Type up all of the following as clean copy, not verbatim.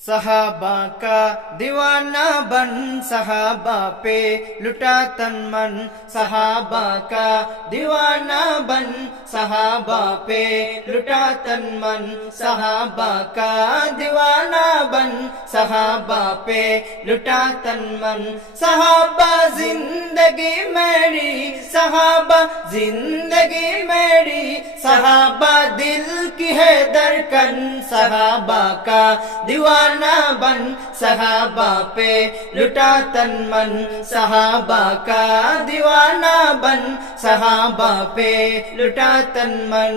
صحابہ کا دیوانہ بن صحابہ پہ لٹا تن من، صحابہ کا دیوانہ بن صحابہ پہ لٹا تن من، صحابہ کا دیوانہ بن صحابہ پہ لٹا تن من۔ صحابہ زندگی میری، صحابہ زندگی میری، صحابہ دل کی ہے دھڑکن، صحابہ کا دیوانہ بن صحابہ پہ لٹا تن من، صحابہ کا دیوانہ بن صحابہ پہ لٹا تن من۔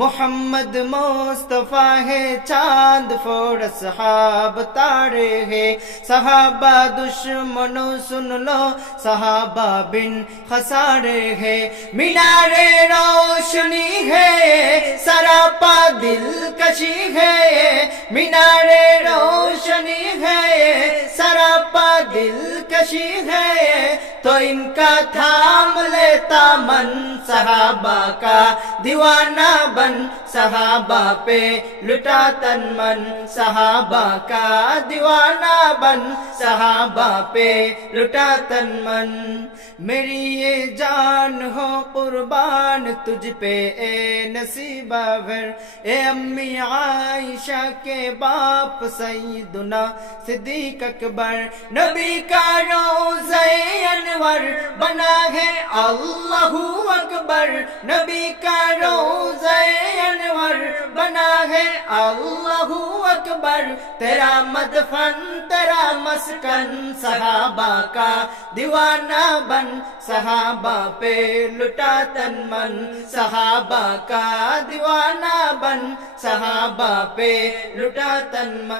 محمد مصطفیٰ ہے چاند فور صحاب تارے ہے، صحابہ دشمنوں سن لو صحابہ بن خسارے ہے، مینار روشنی ہے سراپا دلکشی ہے، مینار روشنی ہے سراپا دلکشی ہے، تو ان کا تھام لیتا من، صحابہ کا دیوانہ بن صحابہ پہ لٹا تن من، صحابہ کا دیوانہ بن صحابہ پہ لٹا تن من۔ میری یہ جان ہو قربان تجھ پہ اے نصیبہ ور، اے امی عائشہ کے باپ سیدنا صدیق اکبر، نبی کا روضہ انور بنا ہے اللہ اکبر، نبی کا روضہ انور بنا ہے اللہ اکبر، تیرا مدفن تیرا مسکن، صحابہ کا دیوانہ بن صحابہ پہ لٹا تن من، صحابہ کا دیوانہ بن صحابہ پہ لٹا تن من۔